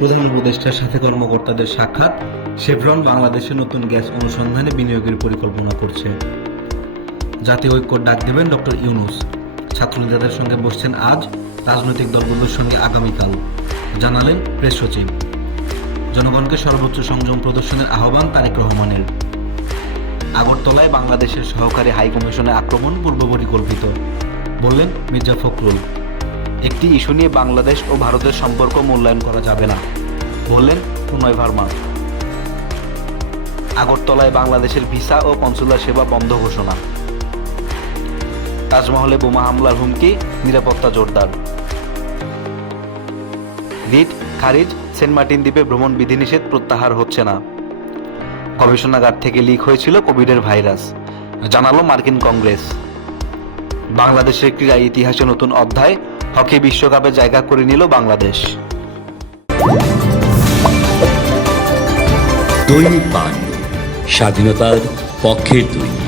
প্রধান উপদেষ্টার সাথে কর্মকর্তাদের সাক্ষাৎ। শেভরন বাংলাদেশে নতুন গ্যাস অনুসন্ধানে বিনিয়োগের পরিকল্পনা করছে। জাতীয় ঐক্যর ডাক দেবেন ডক্টর ইউনুস। ছাত্রনেতাদের সঙ্গে বসছেন আজ, রাজনৈতিক দলগুলোর সঙ্গে আগামীকাল, জানালেন প্রেস সচিব। জনগণকে সর্বোচ্চ সংযম প্রদর্শনের আহ্বান তারেক রহমানের। আগরতলায় বাংলাদেশের সহকারী হাইকমিশনে আক্রমণ পূর্ব পরিকল্পিত, বললেন মির্জা ফখরুল। একটি ইস্যু নিয়ে বাংলাদেশ ও ভারতের সম্পর্ক মূল্যায়ন করা যাবে না, বললেন প্রণয় ভার্মা। আগরতলায় বাংলাদেশের ভিসা ও কনসুলার সেবা বন্ধ ঘোষণা। তাজমহলে বোমা হামলার হুমকি, নিরাপত্তা জোরদার। রিট, খারিজ, সেন্ট মার্টিন দ্বীপে ভ্রমণ বিধিনিষেধ প্রত্যাহার হচ্ছে না। গবেষণাগার থেকে লিক হয়েছিল কোভিডের ভাইরাস, জানালো মার্কিন কংগ্রেস। বাংলাদেশের ক্রীড়া ইতিহাসে নতুন অধ্যায় হকি বিশ্বকাপে জায়গা করে নিল বাংলাদেশ। দৈনিক স্বাধীনতার পক্ষের দৈনিক।